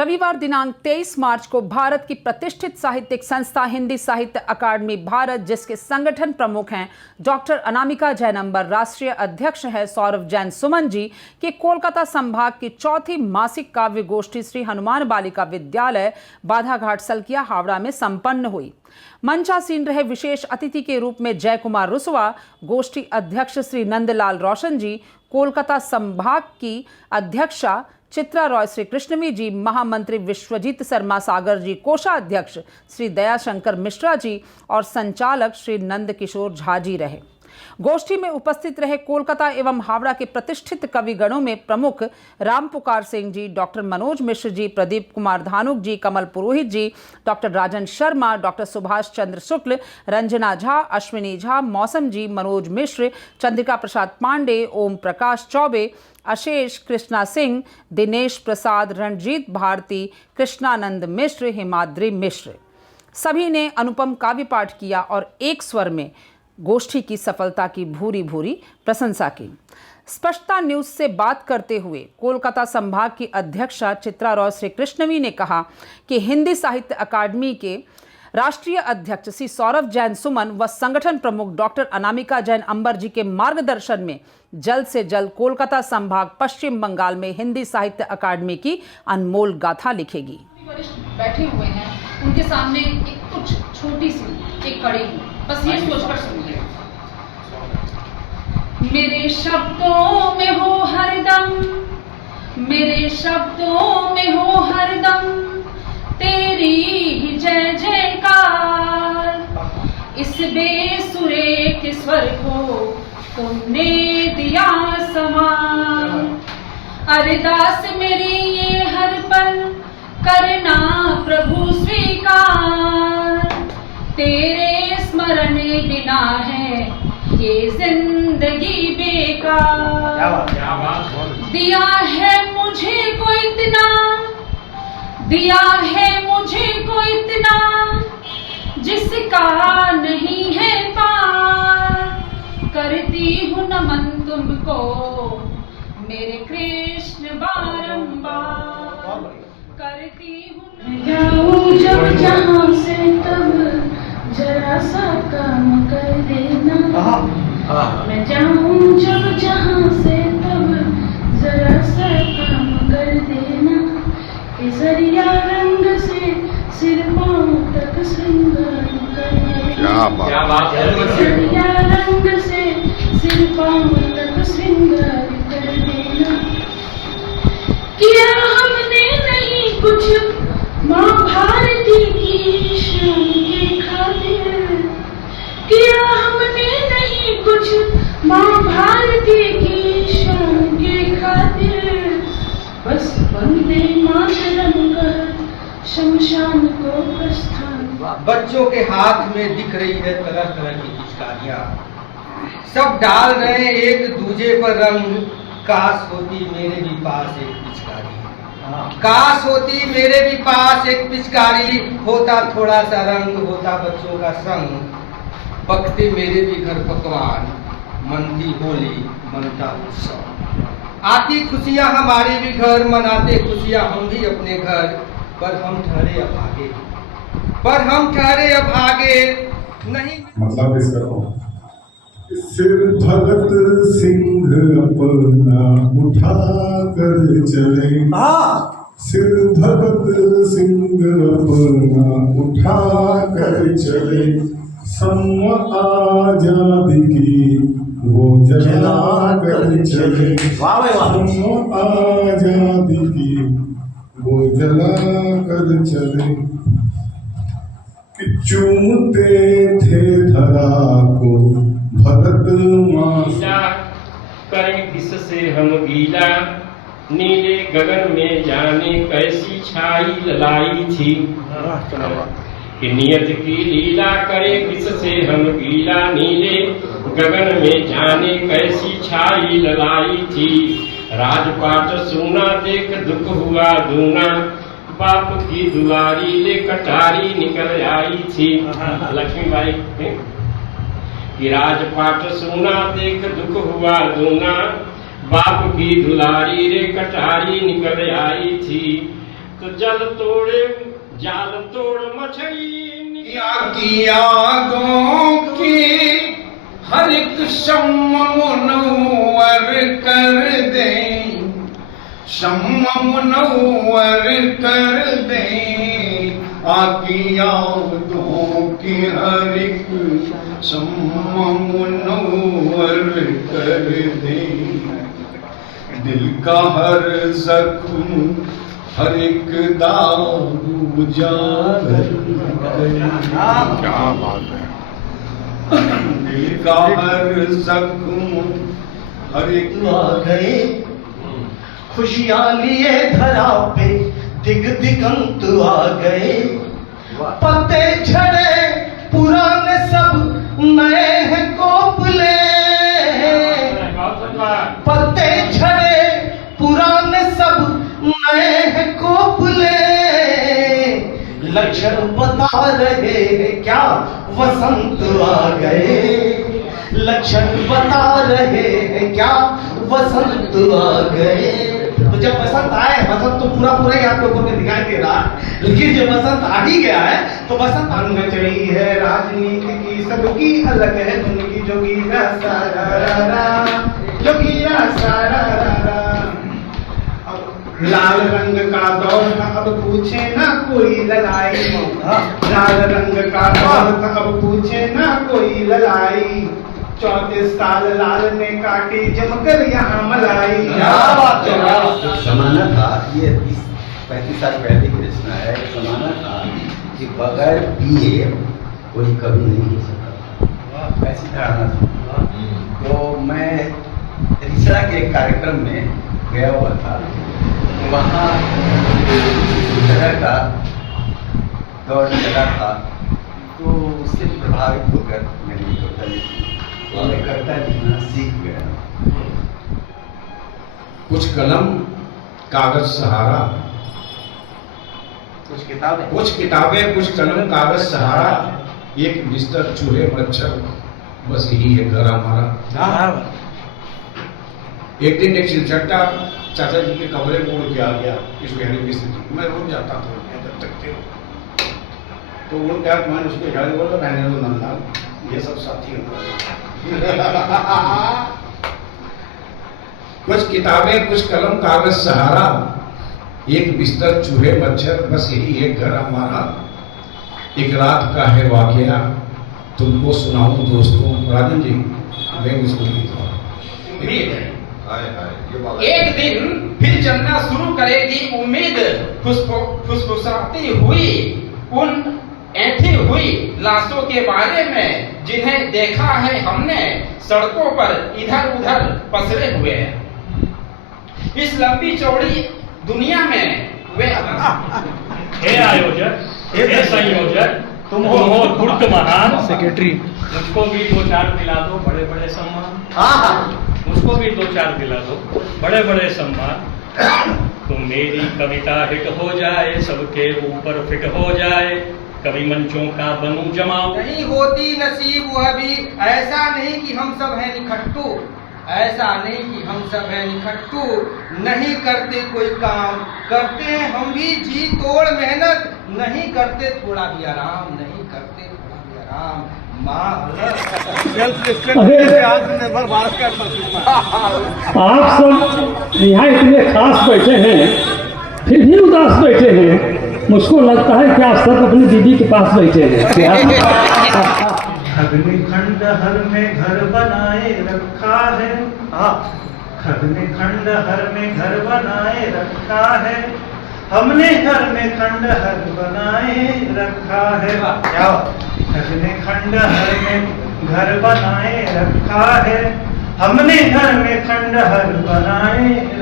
रविवार दिनांक 23 मार्च को भारत की प्रतिष्ठित साहित्यिक संस्था हिंदी साहित्य अकादमी भारत, जिसके संगठन प्रमुख हैं डॉक्टर अनामिका जैन अंबर, राष्ट्रीय अध्यक्ष है सौरभ जैन सुमन जी, के कोलकाता संभाग की चौथी मासिक काव्य गोष्ठी श्री हनुमान बालिका विद्यालय बाधाघाट सलकिया हावड़ा में संपन्न हुई। मंचासीन रहे विशेष अतिथि के रूप में जय कुमार रुसवा, गोष्ठी अध्यक्ष श्री नंदलाल रोशन जी, कोलकाता संभाग की अध्यक्षा चित्रा रॉय श्री कृष्णवी जी, महामंत्री विश्वजीत शर्मा सागर जी, कोषाध्यक्ष श्री दयाशंकर मिश्रा जी और संचालक श्री नंद किशोर झा जी रहे। गोष्ठी में उपस्थित रहे कोलकाता एवं हावड़ा के प्रतिष्ठित कविगणों में प्रमुख राम पुकार सिंह जी, डॉक्टर मनोज मिश्र जी, प्रदीप कुमार धानुक जी, कमल पुरोहित जी, डॉक्टर राजन शर्मा, डॉक्टर सुभाष चंद्र शुक्ल, रंजना झा, अश्विनी झा, मौसम जी, मनोज मिश्र, चंद्रिका प्रसाद पांडे, ओम प्रकाश चौबे, अशेष कृष्णा सिंह, दिनेश प्रसाद, रणजीत भारती, कृष्णानंद मिश्र, हिमाद्री मिश्र, सभी ने अनुपम काव्य पाठ किया और एक स्वर में गोष्ठी की सफलता की भूरी भूरी प्रशंसा की। स्पष्टता न्यूज से बात करते हुए कोलकाता संभाग की अध्यक्षा चित्रा रॉय श्री कृष्णवी ने कहा कि हिंदी साहित्य अकादमी के राष्ट्रीय अध्यक्ष श्री सौरभ जैन सुमन व संगठन प्रमुख डॉक्टर अनामिका जैन अंबर जी के मार्गदर्शन में जल्द से जल्द कोलकाता संभाग पश्चिम बंगाल में हिंदी साहित्य अकादमी की अनमोल गाथा लिखेगी। बैठे हुए हैं, उनके सामने एक कुछ छोटी सी एक कड़ी, बस ये सोचकर सुनिए। मेरे शब्दों में हो हरदम, मेरे शब्दों में हो हरदम तेरी ही जय जयकार। इस बेसुरे के स्वर को तुमने दिया समान। अरदास मेरी ये हर पल करना प्रभु स्वीकार। तेरे स्मरण बिना है ये जिंदगी बेकार। दिया है मुझे को इतना, दिया है मुझे को इतना जिसका नहीं है पार। करती हूँ नमन तुमको मेरे कृष्ण बारंबार। करती हूँ जाऊँ जब जहाँ से तब जरा सा काम कर देना। मैं जाऊँ जब जहाँ से तब जरा सा काम कर देना। केसरिया रंग से सिर पाँव तक श्रृंगार कर देना। केसरिया रंग से सिर पाँव तक श्रृंगार कर देना। किया हमने नहीं कुछ माँ भारती की शान की खातिर। किया हमने नहीं कुछ माँ भारती की शान की खातिर। बस वंदे मातरम कर शमशान को प्रस्थान। बच्चों के हाथ में दिख रही है तरह तरह की पिचकारियां, सब डाल रहे हैं एक दूजे पर रंग। काश होती मेरे भी पास एक पिचकारी, काश होती मेरे भी पास एक पिचकारी। होता थोड़ा सा रंग, होता बच्चों का संग। पकते मेरे भी घर पकवान, मनती होली मनता उत्सव। आती खुशियां हमारे भी घर, मनाते खुशियां हम भी अपने घर। पर हम ठहरे अभागे, पर हम ठहरे अभागे नहीं। मतलब इसका सिर भगत सिंह अपना उठा कर चले। सिर भगत सिंह अपना उठा कर चले। सम आजादी की वो जला कर चले। सम आजादी की वो जला कर चले। कि चूमते थे धरा को भगत मां। करें किससे हम गीला, नीले गगन में जाने कैसी छाई ललाई थी। कि नियत की लीला करे किससे हम गीला, नीले गगन में जाने कैसी छाई ललाई थी। राजपाट सुना देख दुख हुआ दूना, बाप की दुआरी ले कटारी निकल आई थी। लक्ष्मीबाई कि राजपाट सुना देख दुख हुआ दूना, बाप की दुलारी रे कटारी निकल आई थी। तो जल तोड़े जाल तोड़ मछली की आगों की हर एक शम्म मुनव्वर कर दे, शम्म मुनव्वर कर दे, आकी यादों की हर एक शम्म मुनव्वर कर दे, दिल का हर जख्म हर एक दाग उजागर करे। क्या बात है। दिल का हर जख्म हर एक आ गए खुशियां लिए धरा पे, दिग दिगंत आ गए, पत्ते झड़े पुराने सब नए हैं कोपले, पत्ते झड़े पुराने सब नए हैं कोपले, लक्षण बता रहे हैं क्या वसंत आ गए, लक्षण बता रहे हैं क्या वसंत आ गए। तो जब बसंत आए, बसंत तो पूरा पूरा ही आप लोगों को दिखाई दे रहा है, लेकिन जब बसंत आ ही गया है तो बसंत अंग चढ़ी है राजनीति की सबकी अलग है उनकी, जोगीरा सारा रा, जोगीरा सारा रा। लाल रंग का दौर था अब पूछे ना कोई लड़ाई, लाल रंग का दौर था अब पूछे ना कोई लड़ाई, 34 साल लाल ने काटी जमकर यहाँ मलाई। जमाना था, ये 30-35 साल पहले की रचना है। जमाना था कि बगैर पिए कोई कभी नहीं हो सकता, ऐसी धारणा था। तो मैं रिसड़ा के एक कार्यक्रम में गया हुआ था, वहाँ इस तरह का दौड़ चला था, तो उससे प्रभावित होकर मैंने करता लिखना सीख गया। कुछ कलम कागज सहारा, कुछ किताबें कुछ कलम कागज सहारा, एक बिस्तर चूहे मच्छर, बस यही है घर हमारा। एक दिन एक चिलचट्टा चाचा जी के कमरे में उड़ के आ गया, इस बिहारी मिश्र जी। मैं रोज जाता था जब तक थे, तो उड़ गया, मैंने उसको झाड़ू बोला, रहने दो नंदलाल, ये सब साथी कुछ किताबें कुछ कलम कागज सहारा, एक बिस्तर चूहे मच्छर, बस यही है घर हमारा। एक रात का है वाकया तुमको सुनाऊं दोस्तों, राजन जी मैं उसको लिखा। एक दिन फिर चलना शुरू करेगी उम्मीद, फुसफुसाती हुई उन ऐठी हुई लाशों के बारे में, जिन्हें देखा है हमने सड़कों पर इधर उधर पसरे हुए। इस लंबी चौड़ी दुनिया में वे हे आयोजक, हे संयोजक, तुम हो धूर्त महान सेक्रेटरी, मुझको भी 2-4 दिला दो बड़े बड़े सम्मान, मुझको भी 2-4 दिला दो बड़े बड़े सम्मान। तो मेरी कविता हिट हो जाए, सबके ऊपर फिट हो जाए, कवि मंचों का बनूं जमाओ। नहीं होती नसीब वह भी, ऐसा नहीं कि हम सब हैं निखट्टू, ऐसा नहीं कि हम सब हैं निखट्टू, नहीं करते कोई काम, करते हैं हम भी जी तोड़ मेहनत, नहीं करते थोड़ा भी आराम, नहीं करते थोड़ा भी आराम। आप सब यहाँ इतने खास बैठे हैं, फिर भी उदास बैठे हैं। मुझको लगता है कि आप सब अपनी दीदी के पास बैठे हैं क्या? खगने खंडहर में घर बनाए रखा है, खगने खंडहर में घर बनाए रखा है, हमने घर में खंडहर बनाए रखा है। क्या खगने खंडहर में घर बनाए रखा है, हमने घर में खंडहर बनाए